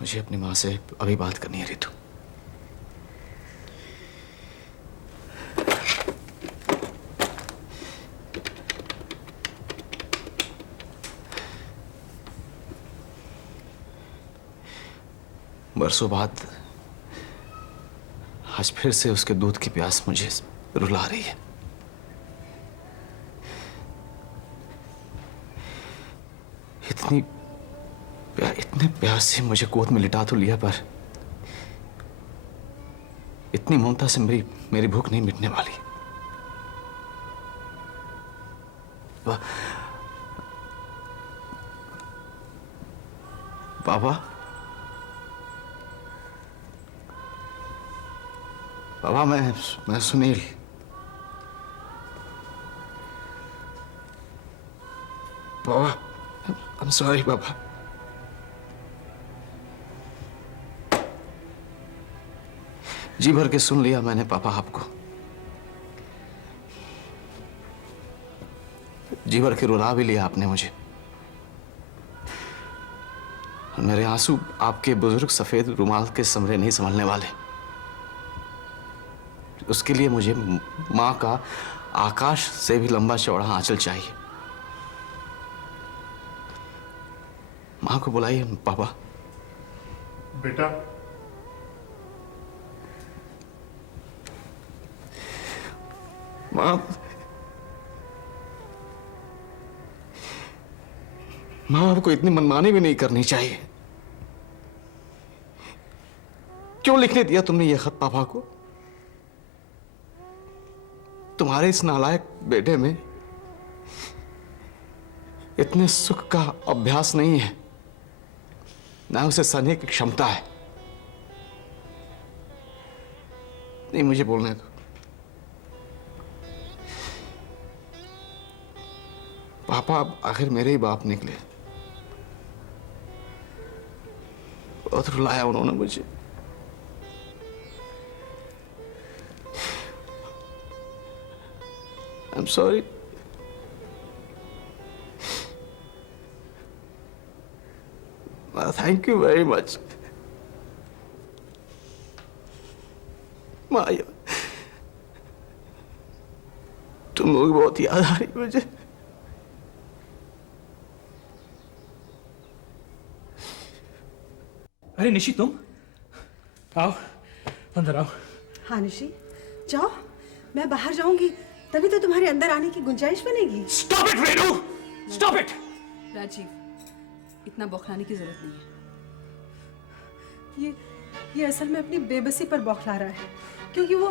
मुझे अपनी माँ से अभी बात करनी है रितु। बरसों बाद आज फिर से उसके दूध की प्यास मुझे रुला रही है। इतने प्यार से मुझे गोद में लिटा तो लिया, पर इतनी ममता से मेरी भूख नहीं मिटने वाली। बाबा, बाबा, मैं सुनील। बाबा, I'm sorry, बाबा। जी भर के सुन लिया मैंने पापा आपको, जी भर के रुला भी लिया आपने मुझे। मेरे आंसू आपके बुजुर्ग सफेद रुमाल के समरे नहीं संभलने वाले। उसके लिए मुझे मां का आकाश से भी लंबा चौड़ा आंचल चाहिए। मां को बुलाइए पापा। बेटा, मां, मां आपको इतनी मनमानी भी नहीं करनी चाहिए। क्यों लिखने दिया तुमने ये खत पापा को? तुम्हारे इस नालायक बेटे में इतने सुख का अभ्यास नहीं है, ना उसे सहने की क्षमता है। नहीं, मुझे बोलने दो। पापा आखिर मेरे ही बाप निकले। बहुत रुलाया उन्होंने मुझे। I'm sorry. Thank you very much. माया, तुम लोग बहुत याद आ रही मुझे। अरे निशी, तुम आओ, अंदर आओ। हाँ निशी, जाओ। मैं बाहर जाऊंगी तभी तो तुम्हारे अंदर आने की गुंजाइश बनेगी। Stop it, Renu! Stop it! Rajiv, इतना बौखलाने की जरूरत नहीं है। ये असल में अपनी बेबसी पर बौखला रहा है, क्योंकि वो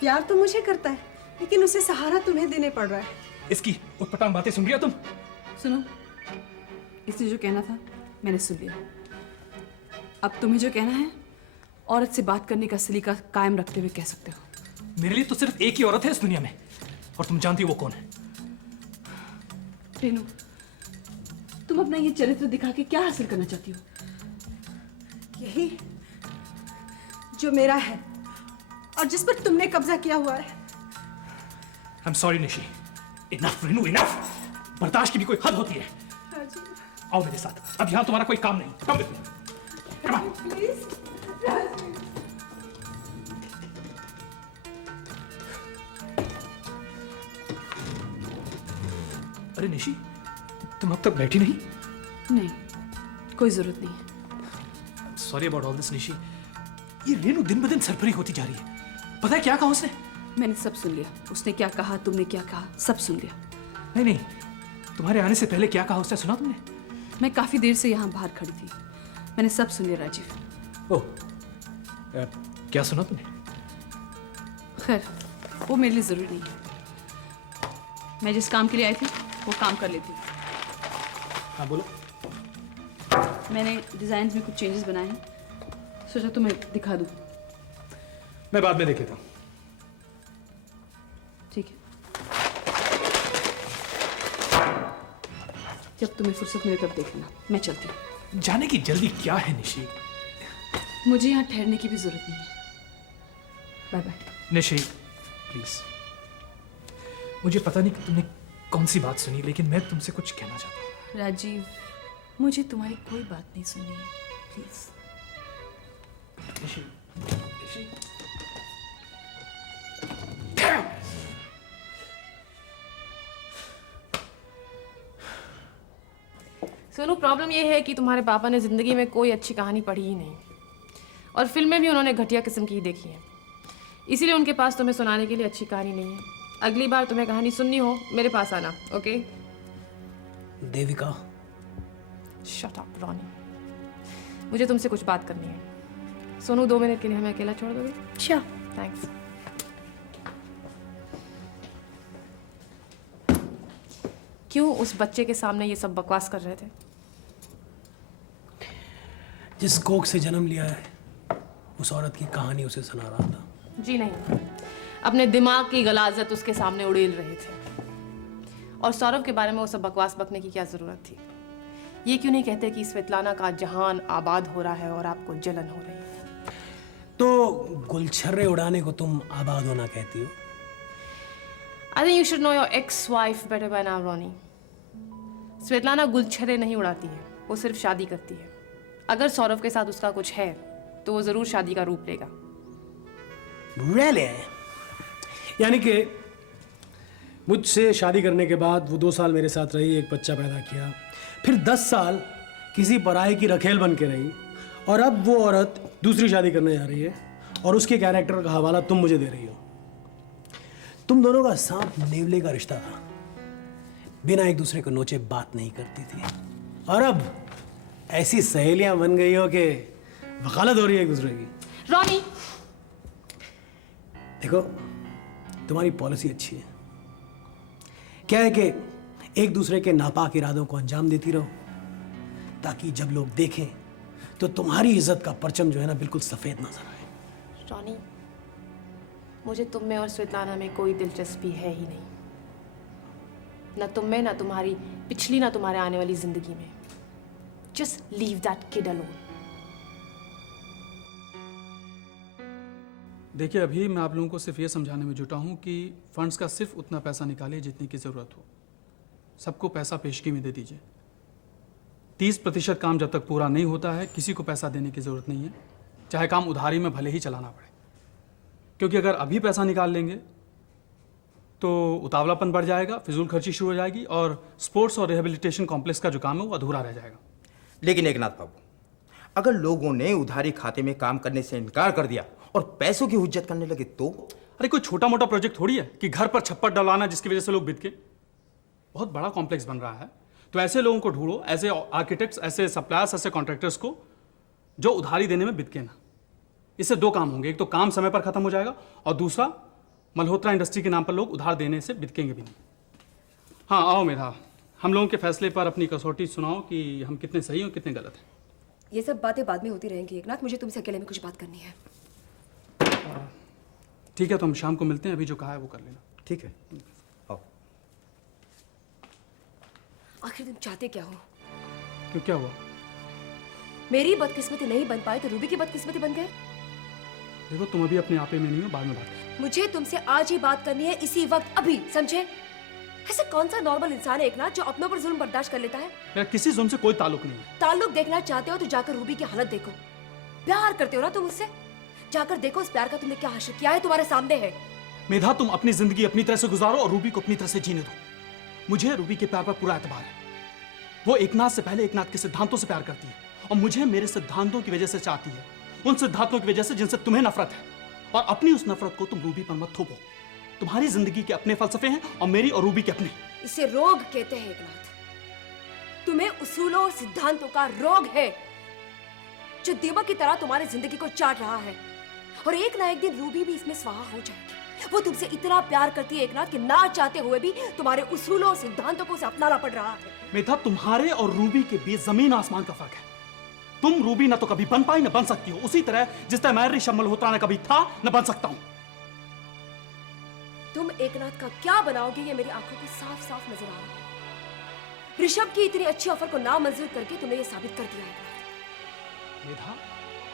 प्यार तो मुझे करता है, लेकिन उसे सहारा तुम्हें देने पड़ रहा है। इसकी उटपटांग बातें सुन लिया तुम? सुनो, इसने जो कहना था मैंने सुन लिया। अब तुम्हें जो कहना है औरत से बात करने का सलीका कायम रखते हुए कह सकते हो। मेरे लिए तो सिर्फ एक ही औरत है इस दुनिया में, और तुम जानती हो वो कौन है। रेनू, तुम अपना ये चरित्र दिखा के क्या हासिल करना चाहती हो? यही जो मेरा है और जिस पर तुमने कब्जा किया हुआ है। I'm sorry Nishi. Enough Renu, enough। बर्दाश्त की भी कोई हद होती है। आओ मेरे साथ, अब यहाँ तुम्हारा कोई काम नहीं। Come with me। Come on। Please Rajiv. अरे निशी, तुम अब तक बैठी नहीं? नहीं, कोई जरूरत नहीं है। Sorry about all this Nishi. ये रेनू दिन ब दिन सरपरी होती जा रही है। पता है क्या कहा उसने? मैंने सब सुन लिया। उसने क्या कहा, तुमने क्या कहा, सब सुन लिया। नहीं नहीं, तुम्हारे आने से पहले क्या कहा उसने, सुना तुमने? मैं काफी देर से यहाँ बाहर खड़ी थी, मैंने सब सुन लिया राजीव। ओह, क्या सुना तुमने? खैर, वो मेरे लिए जरूरी नहीं है। मैं जिस काम के लिए आई थी वो काम कर लेती हूँ। हाँ बोलो। मैंने डिजाइन में कुछ चेंजेस बनाए हैं, सोचा तुम्हें दिखा दूँ। मैं बाद में देख लेता हूँ। ठीक है, जब तुम्हें फुर्सत मिले तब देख लेना। मैं चलती हूँ। जाने की जल्दी क्या है निशी? मुझे यहाँ ठहरने की भी जरूरत नहीं है। Bye bye. निशी प्लीज, मुझे पता नहीं कि तुमने कौन सी बात सुनी, लेकिन मैं तुमसे कुछ कहना चाहता हूँ। राजीव, मुझे तुम्हारी कोई बात नहीं सुननी है, प्लीज। निशी, निशी। सोनू, प्रॉब्लम ये है कि तुम्हारे पापा ने जिंदगी में कोई अच्छी कहानी पढ़ी ही नहीं और फिल्में भी उन्होंने घटिया किस्म की ही देखी है, इसीलिए उनके पास तुम्हें सुनाने के लिए अच्छी कहानी नहीं है। अगली बार तुम्हें कहानी सुननी हो मेरे पास आना, okay? Devika, shut up Ronnie, मुझे तुमसे कुछ बात करनी है। सोनू, 2 मिनट के लिए हमें अकेला छोड़ दोगे? श्योर। थैंक्स। क्यों उस बच्चे के सामने ये सब बकवास कर रहे थे? जिस कोख से जन्म लिया है उस औरत की कहानी उसे सुना रहा था। जी नहीं, अपने दिमाग की गलाजत उसके सामने उड़ेल रहे थे। और सौरभ के बारे में वो सब बकवास बकने की क्या जरूरत थी? ये क्यों नहीं कहते कि स्वेतलाना का जहान आबाद हो रहा है और आपको जलन हो रही है? तो गुलछर्रे उड़ाने को तुम आबाद होना कहती हो? I think you should know your ex wife better by now, Ronnie. Svetlana गुलछर्रे नहीं उड़ाती है, वो सिर्फ शादी करती है। अगर सौरभ के साथ उसका कुछ है तो वो जरूर शादी का रूप लेगा। Really? यानी कि मुझसे शादी करने के बाद वो 2 साल मेरे साथ रही, एक बच्चा पैदा किया, फिर 10 साल किसी पराये की रखेल बन के रही, और अब वो औरत दूसरी शादी करने जा रही है और उसके कैरेक्टर का हवाला तुम मुझे दे रही हो। तुम दोनों का सांप नेवले का रिश्ता था, बिना एक दूसरे को नोचे बात नहीं करती थी, और अब ऐसी सहेलियां बन गई हो कि वकालत हो रही है एक दूसरे की। रॉनी, देखो, तुम्हारी पॉलिसी अच्छी है। क्या है कि एक दूसरे के नापाक इरादों को अंजाम देती रहो, ताकि जब लोग देखें तो तुम्हारी इज्जत का परचम जो है ना बिल्कुल सफेद नजर आए। रॉनी, मुझे तुम में और स्वेतलाना में कोई दिलचस्पी है ही नहीं, ना तुम में, ना तुम्हारी पिछली, ना तुम्हारे आने वाली जिंदगी में। Just leave that kid alone. देखिए, अभी मैं आप लोगों को सिर्फ ये समझाने में जुटा हूँ कि फंड्स का सिर्फ उतना पैसा निकालिए जितने की ज़रूरत हो। सबको पैसा पेशगी में दे दीजिए। 30% काम जब तक पूरा नहीं होता है किसी को पैसा देने की ज़रूरत नहीं है, चाहे काम उधारी में भले ही चलाना पड़े। क्योंकि अगर अभी पैसा निकाल लेंगे तो उतावलापन बढ़ जाएगा, फिजूल खर्ची शुरू हो जाएगी और स्पोर्ट्स और रिहेबिलिटेशन कॉम्प्लेक्स का जो काम है वो अधूरा रह जाएगा। लेकिन एकनाथ बाबू, अगर लोगों ने उधारी खाते में काम करने से इनकार कर दिया और पैसों की हुज्जत करने लगे तो? अरे कोई छोटा मोटा प्रोजेक्ट थोड़ी है कि घर पर छप्पर डलवाना जिसकी वजह से लोग बिक के। बहुत बड़ा कॉम्प्लेक्स बन रहा है, तो ऐसे लोगों को ढूंढो, ऐसे आर्किटेक्ट्स, ऐसे सप्लायर्स, ऐसे कॉन्ट्रैक्टर्स को जो उधारी देने में बिके ना। इससे 2 काम होंगे, एक तो काम समय पर खत्म हो जाएगा और दूसरा मल्होत्रा इंडस्ट्री के नाम पर लोग उधार देने से बिकेंगे भी नहीं। हाँ, आओ मेधा, हम लोगों के फैसले पर अपनी कसौटी सुनाओ कि हम कितने सही और कितने गलत हैं। ये सब बातें बाद में होती रहेंगी एकनाथ, मुझे तुमसे अकेले में कुछ बात करनी है। ठीक है, तो हम शाम को मिलते हैं, अभी जो कहा है वो कर लेना। ठीक है, आओ। आखिर तुम चाहते क्या हो? क्यों, क्या हुआ? मेरी बदकिस्मती नहीं बन पाई तो रूबी की बदकिस्मती बन गए। देखो, तुम अभी अपने आपे में नहीं हो, बाद में बात करें। मुझे तुमसे आज ही बात करनी है, इसी वक्त, अभी, समझे? ऐसा कौन सा नॉर्मल इंसान है एकनाथ जो अपनों पर जुल्म बर्दाश्त कर लेता है? मेरा किसी जुल्म से कोई ताल्लुक नहीं है। ताल्लुक देखना चाहते हो तो जाकर रूबी की हालत देखो। प्यार करते हो ना तुम उससे, जाकर देखो उस प्यार का तुमने क्या हासिल किया है, तुम्हारे सामने है। मेधा, तुम अपनी जिंदगी अपनी तरह से गुजारो और रूबी को अपनी तरह से जीने दो। मुझे रूबी के प्यार पर पूरा एतबार है। वो एकनाथ से पहले एकनाथ के सिद्धांतों से प्यार करती है और मुझे मेरे सिद्धांतों की वजह से चाहती है, उन सिद्धांतों की वजह से जिनसे तुम्हें नफरत है। और अपनी उस नफरत को तुम रूबी पर मत थोपो। तुम्हारी जिंदगी के अपने फलसफे हैं और मेरी और रूबी के अपने। इसे रोग कहते हैं एकनाथ। तुम्हें उसूलों और सिद्धांतों का रोग है जो दीमक की तरह तुम्हारी जिंदगी को चाट रहा है, और एक ना एक दिन रूबी भी इसमें स्वाहा हो जाएगी। वो तुमसे इतना प्यार करती है एकनाथ कि ना चाहते हुए भी तुम्हारे उसूलों और सिद्धांतों को उसे अपनाना पड़ रहा है। मेधा, तुम्हारे और रूबी के बीच जमीन आसमान का फर्क है। तुम रूबी ना तो कभी बन पाई ना बन सकती हो, उसी तरह जिस तरह मैं ऋषभ मल्होत्रा ना कभी था ना बन सकता हूं। तुम एकनाथ का क्या बनाओगे ये मेरी आंखों को साफ साफ नजर आ रहा है। ऋषभ की इतनी अच्छी ऑफर को नामंजूर करके तुमने ये साबित कर दिया है। मेधा,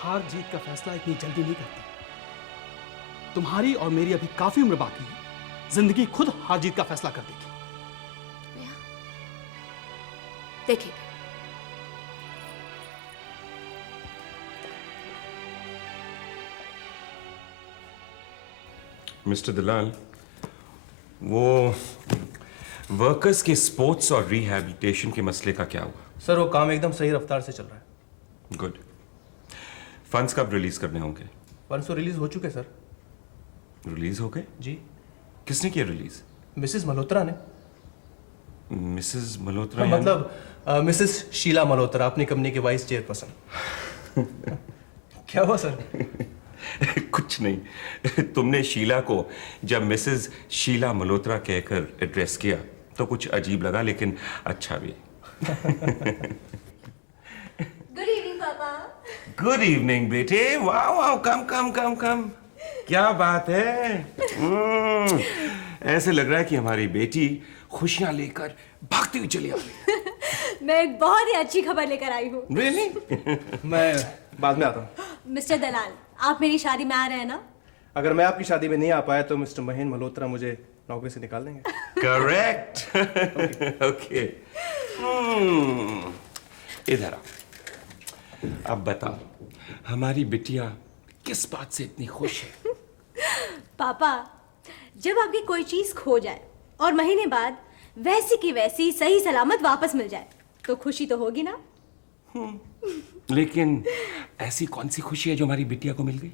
हार जीत का फैसला इतनी जल्दी नहीं करती। तुम्हारी और मेरी अभी काफी उम्र बाकी है। जिंदगी खुद हार जीत का फैसला कर देगी। देखिए, मिस्टर दलाल, वो वर्कर्स के स्पोर्ट्स और रिहैबिलिटेशन के मसले का क्या हुआ? सर वो काम एकदम सही रफ्तार से चल रहा है। गुड। फंड्स कब रिलीज करने होंगे? फंड्स तो रिलीज हो चुके सर। रिलीज हो गए? जी। किसने किया रिलीज? मिसेस मल्होत्रा ने। मिसेस मल्होत्रा? मतलब मिसेस शीला मल्होत्रा, अपनी कंपनी के वाइस चेयरपर्सन। क्या हुआ सर? कुछ नहीं। तुमने शीला को जब मिसेस शीला मल्होत्रा कहकर एड्रेस किया तो कुछ अजीब लगा, लेकिन अच्छा भी। गुड इवनिंग पापा। गुड इवनिंग बेटे। वाह वाह, कम कम कम कम। क्या बात है। ऐसे लग रहा है कि हमारी बेटी खुशियां लेकर भागती हुई चली आ गई। मैं एक बहुत ही अच्छी खबर लेकर आई हूँ। Really? मैं बाद में आता हूँ। मिस्टर दलाल, आप मेरी शादी में आ रहे हैं ना? अगर मैं आपकी शादी में नहीं आ पाया तो मिस्टर महेंद्र मल्होत्रा मुझे नौकरी से निकाल देंगे। करेक्ट। ओके। इधर आओ। अब बताओ, हमारी बिटिया किस बात से इतनी खुश है? पापा, जब आपकी कोई चीज खो जाए और महीने बाद वैसी की वैसी सही सलामत वापस मिल जाए तो खुशी तो होगी ना? लेकिन ऐसी कौन सी खुशी है जो हमारी बिटिया को मिल गई?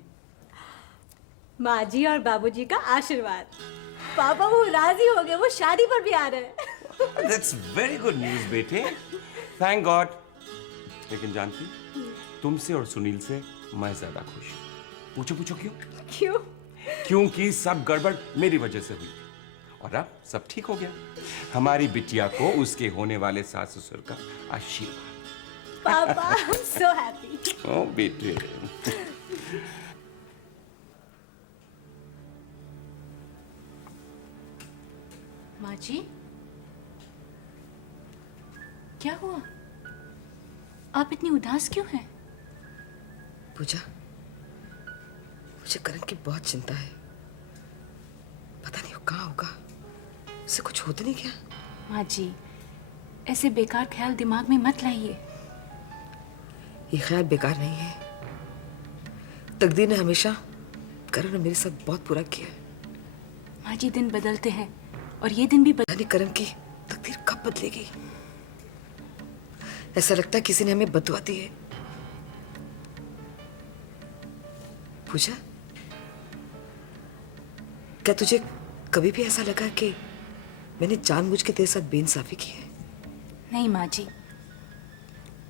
माँ जी और बाबूजी का आशीर्वाद। पापा वो राजी हो गए, वो शादी पर भी आ रहे हैं। That's very good news बेटे। Thank God। लेकिन जानती, तुमसे और सुनील से मैं ज्यादा खुश हूँ। पूछो पूछो क्यों? क्यों? क्योंकि सब गड़बड़ मेरी वजह से हुई और अब सब ठीक हो गया। हमारी बिटिया को उसके होने वाले सास ससुर का आशीर्वाद। पापा, I'm so happy। ओ बेटे। माँ जी, क्या हुआ? आप इतनी उदास क्यों हैं? पूजा, मुझे करण की बहुत चिंता है। पता नहीं वो कहाँ होगा। उसे कुछ हो तो नहीं क्या? माँ जी, ऐसे बेकार ख्याल दिमाग में मत लाइए। ये ख्याल बेकार नहीं है। तकदीर ने हमेशा करण और मेरे साथ बहुत बुरा किया है। माँ जी, दिन बदलते हैं और ये दिन भी नहीं, करण की तकदीर कब बदलेगी? ऐसा लगता है किसी ने हमें बददुआ दी है। पूजा, क्या तुझे कभी भी ऐसा लगा कि मैंने जानबूझ के तेरे साथ बेइंसाफी की है? नहीं माँ जी,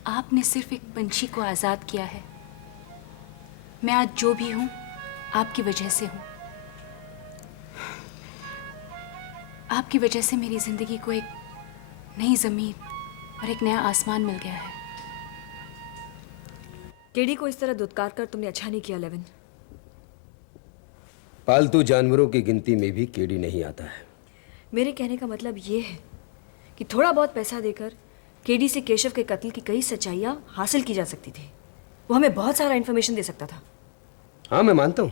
आपने सिर्फ एक पंछी को आजाद किया है। मैं आज जो भी हूं आपकी वजह से हूं। आपकी वजह से मेरी जिंदगी को एक नई जमीन और एक नया आसमान मिल गया है। केडी को इस तरह दुत्कार कर तुमने अच्छा नहीं किया लेविन। पालतू जानवरों की गिनती में भी केडी नहीं आता है। मेरे कहने का मतलब ये है कि थोड़ा बहुत पैसा देकर केडी से केशव के कत्ल की कई सच्चाइयां हासिल की जा सकती थी। वो हमें बहुत सारा इंफॉर्मेशन दे सकता था। हाँ, मैं मानता हूं,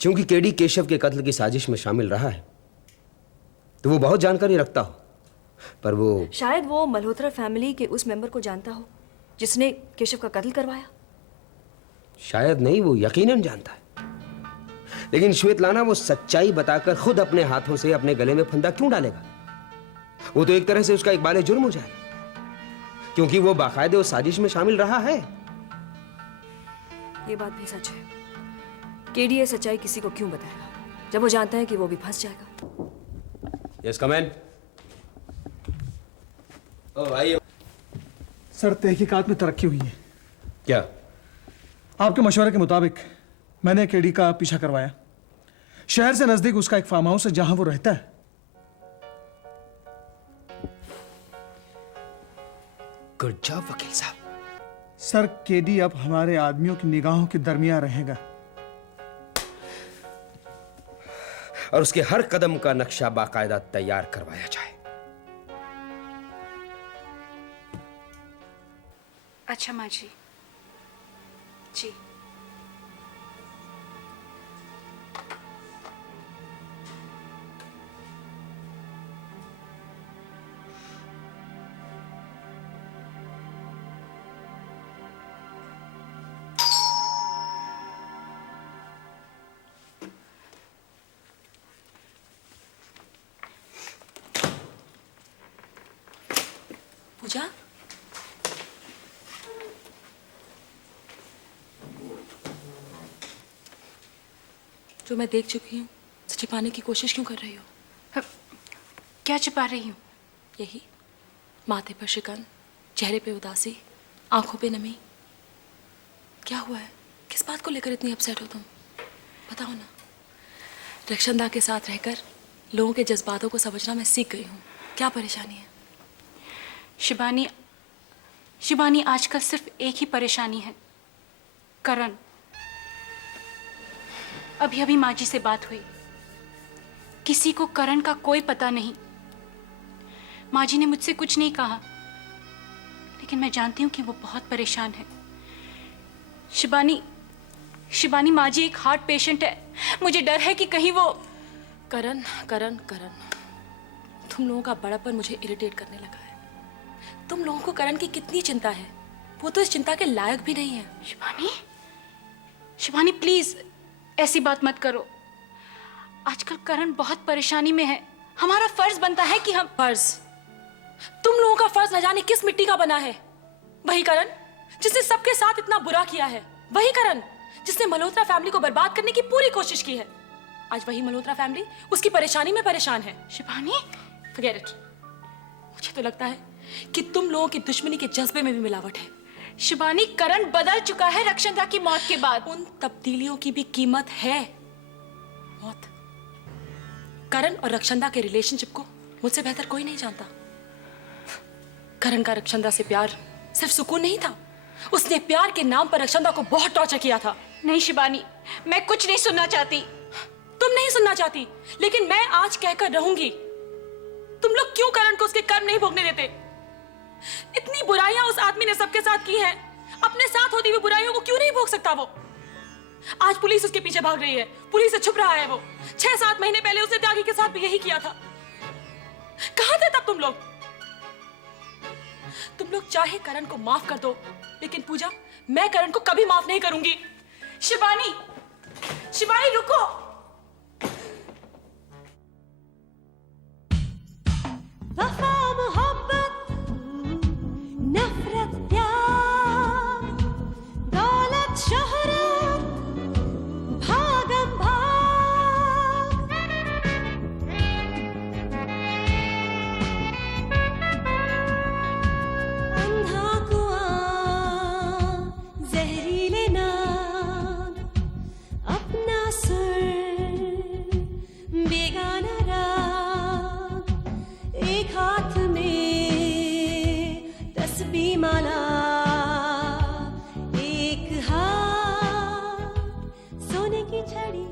क्योंकि केडी केशव के कत्ल की साजिश में शामिल रहा है तो वो बहुत जानकारी रखता हो, पर वो शायद वो मल्होत्रा फैमिली के उस मेंबर को जानता हो जिसने केशव का कत्ल करवाया। शायद नहीं, वो यकीनन जानता है। लेकिन श्वेतलाना वो सच्चाई बताकर खुद अपने हाथों से अपने गले में फंदा क्यों डालेगा? वो तो एक तरह से उसका इकबाल जुर्म हो जाएगा, क्योंकि वो बाकायदे उस साजिश में शामिल रहा है। ये बात भी सच है। केडी ये सच्चाई किसी को क्यों बताएगा जब वो जानता है कि वो भी फंस जाएगा। यस, कम इन। ओ भाई। सर, तहकीकात में तरक्की हुई है। क्या? आपके मशवरे के मुताबिक मैंने केडी का पीछा करवाया। शहर से नजदीक उसका एक फार्म हाउस है जहां वो रहता है। गुड जॉब वकील साहब। सर, केडी अब हमारे आदमियों की निगाहों के दरमियान रहेगा और उसके हर कदम का नक्शा बाकायदा तैयार करवाया जाए। अच्छा माँ जी। जी। पूजा, जो मैं देख चुकी हूँ उसे छिपाने की कोशिश क्यों कर रही हो? क्या छिपा रही हूँ? यही माथे पर शिकन, चेहरे पे उदासी, आंखों पे नमी। क्या हुआ है? किस बात को लेकर इतनी अपसेट हो तुम? बताओ ना। रक्षंदा के साथ रहकर लोगों के जज्बातों को समझना मैं सीख गई हूँ। क्या परेशानी है? शिबानी, शिबानी आजकल सिर्फ एक ही परेशानी है, करण। अभी अभी माँ जी से बात हुई, किसी को करण का कोई पता नहीं। माँ जी ने मुझसे कुछ नहीं कहा, लेकिन मैं जानती हूँ कि वो बहुत परेशान है। शिबानी, शिबानी माँ जी एक हार्ट पेशेंट है, मुझे डर है कि कहीं वो। करण करण करण, तुम लोगों का बड़ापन मुझे इरिटेट करने लगा है। तुम लोगों को करण की कितनी चिंता है, वो तो इस चिंता के लायक भी नहीं है। शिबानी, शिबानी प्लीज ऐसी बात मत करो। आजकल करण बहुत परेशानी में है, हमारा फर्ज बनता है कि हम। फर्ज? तुम लोगों का फर्ज न जाने किस मिट्टी का बना है। वही करण जिसने सबके साथ इतना बुरा किया है, वही करण जिसने मल्होत्रा फैमिली को बर्बाद करने की पूरी कोशिश की है। आज वही मल्होत्रा फैमिली उसकी परेशानी में परेशान है। Shibani, forget it. मुझे तो लगता है कि तुम लोगों की दुश्मनी के जज्बे में भी मिलावट है। शिबानी, करण बदल चुका है रक्षंदा की मौत के बाद। उन तब्दीलियों की भी कीमत है मौत। करण और रक्षंदा के रिलेशनशिप को मुझसे बेहतर कोई नहीं जानता। करण का रक्षंदा से प्यार सिर्फ सुकून नहीं था, उसने प्यार के नाम पर रक्षंदा को बहुत टॉर्चर किया था। नहीं शिबानी, मैं कुछ नहीं सुनना चाहती। तुम नहीं सुनना चाहती, लेकिन मैं आज कहकर रहूंगी। तुम लोग क्यों करण को उसके कर्म नहीं भोगने देते? इतनी बुराइयां उस आदमी ने सबके साथ की हैं, अपने साथ होती हुई बुराइयों को क्यों नहीं भोग सकता वो? आज पुलिस उसके पीछे भाग रही है, पुलिस से छुप रहा है वो। 6-7 महीने पहले उसने त्यागी के साथ भी यही किया था। कहां थे तब तुम लोग? तुम लोग चाहे करण को माफ कर दो, लेकिन पूजा, मैं करण को कभी माफ नहीं करूंगी। शिबानी, शिबानी रुको। वफा मोहब्बत, नफरत प्यार, दौलत शोहरत, भागम भाग, अंधा कुआं, जहरीले नाद, अपना सुर, बेगाना राग, एक हाथ में तस्बीह माला, एक हाथ सोने की छड़ी।